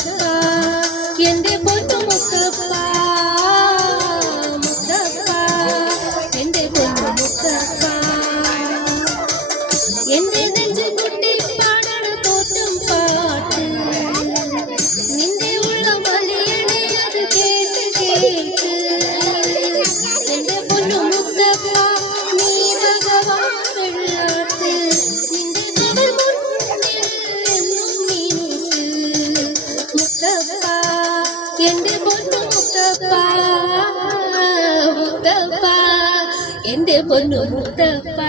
മുത്തപ്പ എന്റെ പൊന്നു മുത്തപ്പ മുത്തപ്പ എന്റെ പൊന്നു മുത്തപ്പ എന്റെ നെഞ്ചു കുട്ടി പാടണ തോറ്റും പാട്ട് നിന്റെ ഉള്ള വലിയണേ അത് കേട്ട് കേട്ട് എന്റെ പൊന്നു മുത്തപ്പ നീ ഭഗവാൻ വെള്ളാട്ട് നിന്റെ കവൽ മുന്നിൽ എന്നും നീട്ട് മുത്തപ്പ എന്റെ പൊന്നു മുത്തപ്പ മുത്തപ്പ എന്റെ പൊന്നു മുത്തപ്പ